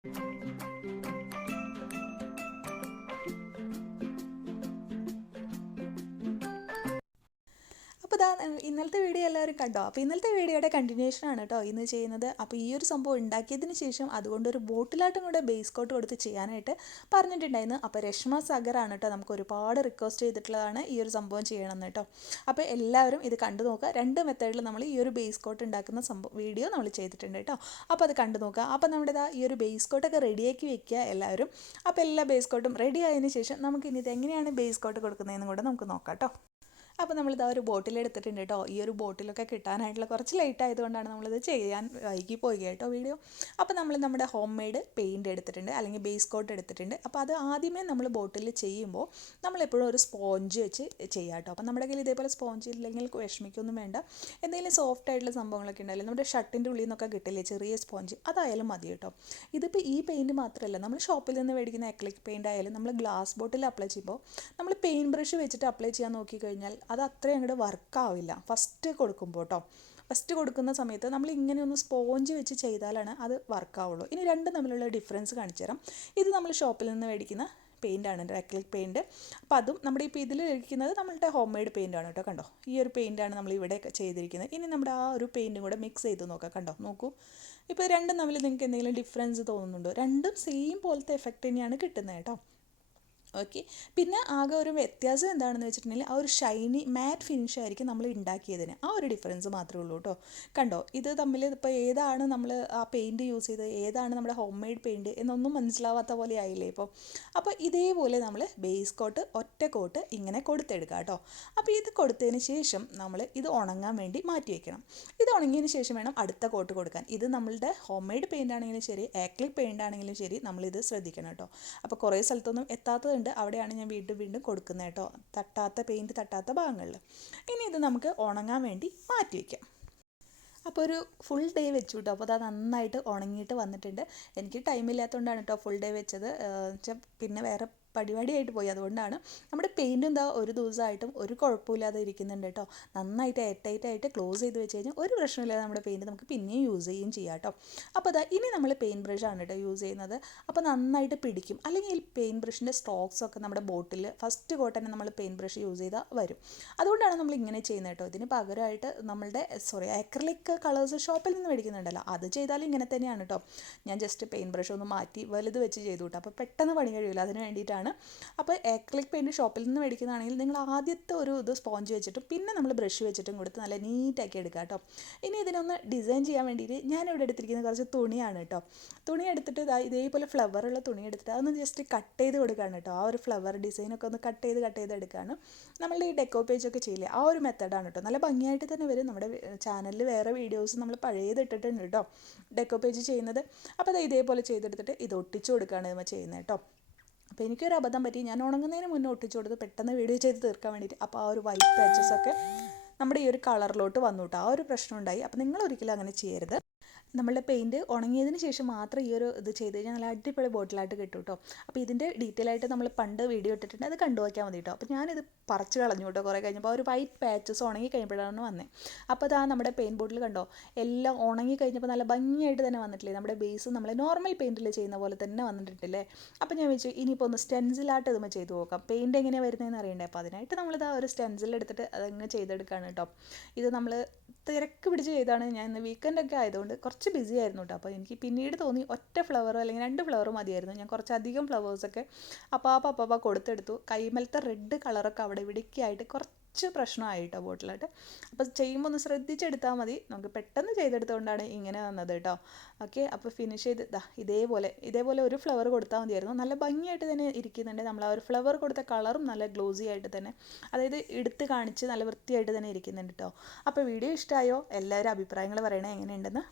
അപ്പോൾ ഇന്നലത്തെ വീഡിയോ എല്ലാവരും കണ്ടോ? അപ്പോൾ ഇന്നലത്തെ വീഡിയോയുടെ കണ്ടിന്യൂഷൻ ആണ് കേട്ടോ ഇന്ന് ചെയ്യുന്നത്. അപ്പോൾ ഈ ഒരു സംഭവം ഉണ്ടാക്കിയതിന് ശേഷം അതുകൊണ്ടൊരു ബോട്ടിലായിട്ടും കൂടെ ബേസ് കോട്ട് കൊടുത്ത് ചെയ്യാനായിട്ട് പറഞ്ഞിട്ടുണ്ടായിരുന്നു. അപ്പോൾ രശ്മ സാഗറാണ് കേട്ടോ നമുക്ക് ഒരുപാട് റിക്വസ്റ്റ് ചെയ്തിട്ടുള്ളതാണ് ഈ ഒരു സംഭവം ചെയ്യണമെന്ന് കേട്ടോ. അപ്പോൾ എല്ലാവരും ഇത് കണ്ടു നോക്കുക. 2 മെത്തേഡിൽ നമ്മൾ ഈ ഒരു ബേസ് കോട്ട് ഉണ്ടാക്കുന്ന വീഡിയോ നമ്മൾ ചെയ്തിട്ടുണ്ട് കേട്ടോ. അപ്പോൾ അത് കണ്ടു നോക്കുക. അപ്പോൾ നമ്മുടെ ഈ ഒരു ബേസ് കോട്ടൊക്കെ റെഡിയാക്കി വെക്കുക എല്ലാവരും. അപ്പോൾ എല്ലാ ബേസ് കോട്ടും റെഡി ആയതിനു ശേഷം നമുക്കിനി ഇത് എങ്ങനെയാണ് ബേസ് കോട്ട് കൊടുക്കുന്നതെന്നും കൂടെ നമുക്ക് നോക്കാം കേട്ടോ. അപ്പോൾ നമ്മളിതാ ഒരു ബോട്ടിൽ എടുത്തിട്ടുണ്ട് കേട്ടോ. ഈ ഒരു ബോട്ടിലൊക്കെ കിട്ടാനായിട്ടുള്ള കുറച്ച് ലേറ്റ് ആയതുകൊണ്ടാണ് നമ്മളിത് ചെയ്യാൻ വൈകി പോയി കേട്ടോ വീഡിയോ. അപ്പോൾ നമ്മൾ നമ്മുടെ ഹോം മെയ്ഡ് പെയിൻറ് എടുത്തിട്ടുണ്ട്, അല്ലെങ്കിൽ ബേസ് കോട്ട് എടുത്തിട്ടുണ്ട്. അപ്പോൾ അത് ആദ്യമേ നമ്മൾ ബോട്ടിൽ ചെയ്യുമ്പോൾ നമ്മളെപ്പോഴും ഒരു സ്പോഞ്ച് വെച്ച് ചെയ്യാം കേട്ടോ. അപ്പോൾ നമ്മുടെ കയ്യിൽ ഇതേപോലെ സ്പോഞ്ച് ഇല്ലെങ്കിൽ വിഷമിക്കൊന്നും വേണ്ട. എന്തെങ്കിലും സോഫ്റ്റ് ആയിട്ടുള്ള സംഭവങ്ങളൊക്കെ ഉണ്ടാവില്ല, നമ്മുടെ ഷർട്ടിൻ്റെ ഉള്ളിൽ നിന്നൊക്കെ കിട്ടില്ലേ ചെറിയ സ്പോഞ്ച്, അതായാലും മതി കേട്ടോ. ഇതിപ്പോൾ ഈ പെയിൻറ് മാത്രമല്ല, നമ്മൾ ഷോപ്പിൽ നിന്ന് മേടിക്കുന്ന അക്രിലിക് പെയിൻ്റ് ആയാലും നമ്മൾ ഗ്ലാസ് ബോട്ടിൽ അപ്ലൈ ചെയ്യുമ്പോൾ നമ്മൾ പെയിൻറ് ബ്രഷ് വെച്ചിട്ട് അപ്ലൈ ചെയ്യാൻ നോക്കിക്കഴിഞ്ഞാൽ അത് അത്രയും അങ്ങോട്ട് വർക്കാവില്ല ഫസ്റ്റ് കൊടുക്കുമ്പോൾ കേട്ടോ. ഫസ്റ്റ് കൊടുക്കുന്ന സമയത്ത് നമ്മൾ ഇങ്ങനെ ഒന്ന് സ്പോഞ്ച് വെച്ച് ചെയ്താലാണ് അത് വർക്കാവുള്ളൂ. ഇനി രണ്ടും തമ്മിലുള്ള ഡിഫറൻസ് കാണിച്ചു തരാം. ഇത് നമ്മൾ ഷോപ്പിൽ നിന്ന് മേടിക്കുന്ന പെയിൻ്റാണ്, അക്രിലിക് പെയിൻറ്റ്. അപ്പോൾ അതും നമ്മുടെ ഇപ്പോൾ ഇതിൽ ഇരിക്കുന്നത് നമ്മളുടെ ഹോം മെയ്ഡ് പെയിൻ്റാണ് കേട്ടോ. കണ്ടോ, ഈ ഒരു പെയിൻ്റാണ് നമ്മൾ ഇവിടെ ചെയ്തിരിക്കുന്നത്. ഇനി നമ്മുടെ ആ ഒരു പെയിൻറ്റും കൂടെ മിക്സ് ചെയ്ത് നോക്കാം. കണ്ടോ, നോക്കൂ. ഇപ്പോൾ രണ്ടും തമ്മിൽ നിങ്ങൾക്ക് എന്തെങ്കിലും ഡിഫറൻസ് തോന്നുന്നുണ്ടോ? രണ്ടും സെയിം പോലത്തെ എഫക്റ്റ് തന്നെയാണ് കിട്ടുന്നത് കേട്ടോ. ഓക്കെ, പിന്നെ ആകെ ഒരു വ്യത്യാസം എന്താണെന്ന് വെച്ചിട്ടുണ്ടെങ്കിൽ ആ ഒരു ഷൈനി മാറ്റ് ഫിനിഷ് ആയിരിക്കും നമ്മൾ ഉണ്ടാക്കിയതിന്. ആ ഒരു ഡിഫറൻസ് മാത്രമേ ഉള്ളൂ കേട്ടോ. കണ്ടോ, ഇത് തമ്മിൽ ഇപ്പോൾ ഏതാണ് നമ്മൾ ആ പെയിൻറ്റ് യൂസ് ചെയ്തത്, ഏതാണ് നമ്മുടെ ഹോം മെയ്ഡ് പെയിൻറ്റ് എന്നൊന്നും മനസ്സിലാവാത്ത പോലെ ആയില്ലേ ഇപ്പോൾ. അപ്പോൾ ഇതേപോലെ നമ്മൾ ബേസ് കോട്ട് ഒറ്റ കോട്ട് ഇങ്ങനെ കൊടുത്തെടുക്കുക കേട്ടോ. അപ്പോൾ ഇത് കൊടുത്തതിന് ശേഷം നമ്മൾ ഇത് ഉണങ്ങാൻ വേണ്ടി മാറ്റി വയ്ക്കണം. ഇത് ഉണങ്ങിയതിന് ശേഷം വേണം അടുത്ത കോട്ട് കൊടുക്കാൻ. ഇത് നമ്മളുടെ ഹോം മെയ്ഡ് പെയിൻ്റ് ആണെങ്കിലും ശരി, ആക്രിലിക് പെയിൻ്റ് ആണെങ്കിലും ശരി, നമ്മളിത് ശ്രദ്ധിക്കണം കേട്ടോ. അപ്പോൾ കുറേ സ്ഥലത്തൊന്നും എത്താത്തത് അവിടെയാണ് ഞാൻ വീണ്ടും കൊടുക്കുന്നത് കേട്ടോ, പെയിൻറ്റ് തട്ടാത്ത ഭാഗങ്ങളിൽ. ഇനി ഇത് നമുക്ക് ഉണങ്ങാൻ വേണ്ടി മാറ്റി വയ്ക്കാം. അപ്പോൾ ഒരു ഫുൾ ഡേ വെച്ചു കേട്ടോ. അപ്പോൾ അത് നന്നായിട്ട് ഉണങ്ങിയിട്ട് വന്നിട്ടുണ്ട്. എനിക്ക് ടൈമില്ലാത്തതുകൊണ്ടാണ് കേട്ടോ ഫുൾ ഡേ വെച്ചത്. പിന്നെ വേറെ പരിപാടിയായിട്ട് പോയി, അതുകൊണ്ടാണ്. നമ്മുടെ പെയിൻറ്റ് എന്താ ഒരു ദിവസമായിട്ടും ഒരു കുഴപ്പമില്ലാതെ ഇരിക്കുന്നുണ്ട് കേട്ടോ. നന്നായിട്ട് എയർ ടൈറ്റായിട്ട് ക്ലോസ് ചെയ്ത് വെച്ച് കഴിഞ്ഞാൽ ഒരു പ്രശ്നമില്ലാതെ നമ്മുടെ പെയിൻറ്റ് നമുക്ക് പിന്നെയും യൂസ് ചെയ്യുകയും ചെയ്യാം കേട്ടോ. അപ്പോൾ അതാ ഇനി നമ്മൾ പെയിൻറ്റ് ബ്രഷാണ് കേട്ടോ യൂസ് ചെയ്യുന്നത്. അപ്പോൾ നന്നായിട്ട് പിടിക്കും. അല്ലെങ്കിൽ ഈ പെയിൻറ്റ് ബ്രഷിൻ്റെ സ്ട്രോക്സൊക്കെ നമ്മുടെ ബോട്ടിൽ ഫസ്റ്റ് കോട്ട് തന്നെ നമ്മൾ പെയിൻറ്റ് ബ്രഷ് യൂസ് ചെയ്താൽ വരും. അതുകൊണ്ടാണ് നമ്മൾ ഇങ്ങനെ ചെയ്യുന്നത് കേട്ടോ. ഇതിന് പകരമായിട്ട് നമ്മളുടെ അക്രിലിക് കളേഴ്സ് ഷോപ്പിൽ നിന്ന് മേടിക്കുന്നുണ്ടല്ലോ, അത് ചെയ്താലും ഇങ്ങനെ തന്നെയാണ് കേട്ടോ. ഞാൻ ജസ്റ്റ് പെയിൻറ്റ് ബ്രഷ് ഒന്ന് മാറ്റി വലുത് വെച്ച് ചെയ്തു കേട്ടോ. അപ്പോൾ പെട്ടെന്ന് പണി കഴിയില്ല, അതിന് വേണ്ടിയിട്ടാണ്. അപ്പോൾ അക്രിലിക് പെയിൻറ്റ് ഷോപ്പിൽ നിന്ന് മേടിക്കുന്നതാണെങ്കിൽ നിങ്ങൾ ആദ്യത്തെ ഒരു ഇത് സ്പോഞ്ച് വെച്ചിട്ടും പിന്നെ നമ്മൾ ബ്രഷ് വെച്ചിട്ടും കൊടുത്ത് നല്ല നീറ്റാക്കി എടുക്കുക കേട്ടോ. ഇനി ഇതിനൊന്ന് ഡിസൈൻ ചെയ്യാൻ വേണ്ടിയിട്ട് ഞാനിവിടെ എടുത്തിരിക്കുന്ന കുറച്ച് തുണിയാണ് കേട്ടോ. തുണി എടുത്തിട്ട് ഇതേപോലെ ഫ്ലവറുള്ള തുണി എടുത്തിട്ട് അതൊന്ന് ജസ്റ്റ് കട്ട് ചെയ്ത് കൊടുക്കുകയാണ് കേട്ടോ. ആ ഒരു ഫ്ലവർ ഡിസൈനൊക്കെ ഒന്ന് കട്ട് ചെയ്ത് എടുക്കുകയാണ്. നമ്മളുടെ ഈ ഡെക്കോ പേജൊക്കെ ചെയ്യില്ലേ, ആ ഒരു മെത്തേഡാണ് കേട്ടോ. നല്ല ഭംഗിയായിട്ട് തന്നെ വരും. നമ്മുടെ ചാനലിൽ വേറെ വീഡിയോസ് നമ്മൾ പഴയത് ഇട്ടിട്ടുണ്ട് കേട്ടോ ഡെക്കോ പേജ് ചെയ്യുന്നത്. അപ്പോൾ അത് ഇതേപോലെ ചെയ്തെടുത്തിട്ട് ഇത് ഒട്ടിച്ചു കൊടുക്കുകയാണ് നമ്മൾ ചെയ്യുന്നത് കേട്ടോ. അപ്പോൾ എനിക്കൊരു അബദ്ധം പറ്റി, ഞാൻ ഉണങ്ങുന്നതിന് മുന്നേ ഒട്ടിച്ചു കൊടുത്ത് പെട്ടെന്ന് വീഡിയോ ചെയ്ത് തീർക്കാൻ വേണ്ടിയിട്ട്. അപ്പോൾ ആ ഒരു വൈറ്റ് പാച്ചസൊക്കെ നമ്മുടെ ഈ ഒരു കളറിലോട്ട് വന്നു കേട്ടോ. ആ ഒരു പ്രശ്നം ഉണ്ടായി. അപ്പോൾ നിങ്ങൾ ഒരിക്കലും അങ്ങനെ ചെയ്യരുത്. നമ്മളുടെ പെയിൻറ്റ് ഉണങ്ങിയതിന് ശേഷം മാത്രം ഈ ഒരു ഇത് ചെയ്ത് കഴിഞ്ഞാൽ നല്ല അടിപൊളി ബോട്ടിലായിട്ട് കിട്ടും കേട്ടോ. അപ്പോൾ ഇതിൻ്റെ ഡീറ്റെയിൽ ആയിട്ട് നമ്മൾ പണ്ട് വീഡിയോ ഇട്ടിട്ടുണ്ട്, അത് കണ്ടു വയ്ക്കാൻ മതി കേട്ടോ. അപ്പോൾ ഞാനിത് പറിച്ച് കളഞ്ഞു കേട്ടോ കുറേ കഴിഞ്ഞപ്പോൾ. ഒരു വൈറ്റ് പാച്ചസ് ഉണങ്ങി കഴിഞ്ഞപ്പോഴാണ് വന്നത്. അപ്പോൾ അതാ നമ്മുടെ പെയിൻറ്റ് ബോട്ടിൽ കണ്ടോ എല്ലാം ഉണങ്ങി കഴിഞ്ഞപ്പോൾ നല്ല ഭംഗിയായിട്ട് തന്നെ വന്നിട്ടില്ലേ. നമ്മുടെ ബേസ് നമ്മൾ നോർമൽ പെയിൻറ്റിൽ ചെയ്യുന്ന പോലെ തന്നെ വന്നിട്ടില്ലേ. അപ്പോൾ ഞാൻ വെച്ചു ഇനിയിപ്പോൾ ഒന്ന് സ്റ്റെൻസിലായിട്ട് ഇതുമ്പോൾ ചെയ്ത് നോക്കാം. പെയിൻറ്റ് എങ്ങനെയാണ് വരുന്നതെന്ന് അറിയണ്ടേ. അപ്പോൾ അതിനായിട്ട് നമ്മളിതാ ഒരു സ്റ്റെൻസിൽ എടുത്തിട്ട് അതങ്ങനെ ചെയ്തെടുക്കുകയാണ് കേട്ടോ. ഇത് നമ്മൾ തിരക്ക് പിടിച്ച് ചെയ്താണ്. ഞാൻ ഇന്ന് വീക്കെൻഡൊക്കെ ആയതുകൊണ്ട് കുറച്ച് ബിസി ആയിരുന്നു കേട്ടോ. അപ്പോൾ എനിക്ക് പിന്നീട് തോന്നി ഒറ്റ ഫ്ലവർ അല്ലെങ്കിൽ 2 ഫ്ലവർ മതിയായിരുന്നു. ഞാൻ കുറച്ചധികം ഫ്ലവേഴ്സൊക്കെ അപ്പാ കൊടുത്തെടുത്തു. കൈമലത്തെ റെഡ് കളറൊക്കെ അവിടെ ഇവിടേക്കായിട്ട് കുറച്ച് പ്രശ്നമായിട്ടോ ബോട്ടിലായിട്ട്. അപ്പോൾ ചെയ്യുമ്പോൾ ഒന്ന് ശ്രദ്ധിച്ചെടുത്താൽ മതി. നമുക്ക് പെട്ടെന്ന് ചെയ്തെടുത്തുകൊണ്ടാണ് ഇങ്ങനെ വന്നത് കേട്ടോ. ഓക്കെ, അപ്പോൾ ഫിനിഷ് ചെയ്ത് ഇതേപോലെ ഒരു ഫ്ലവർ കൊടുത്താൽ മതിയായിരുന്നു. നല്ല ഭംഗിയായിട്ട് തന്നെ ഇരിക്കുന്നുണ്ട്. നമ്മൾ ആ ഒരു ഫ്ലവർ കൊടുത്ത കളറും നല്ല ഗ്ലോസി ആയിട്ട് തന്നെ, അതായത് എടുത്ത് കാണിച്ച് നല്ല വൃത്തിയായിട്ട് തന്നെ ഇരിക്കുന്നുണ്ട് കേട്ടോ. അപ്പോൾ വീഡിയോ ഇഷ്ടമായോ? എല്ലാവരും അഭിപ്രായങ്ങൾ പറയണേ എങ്ങനെയുണ്ടെന്ന്.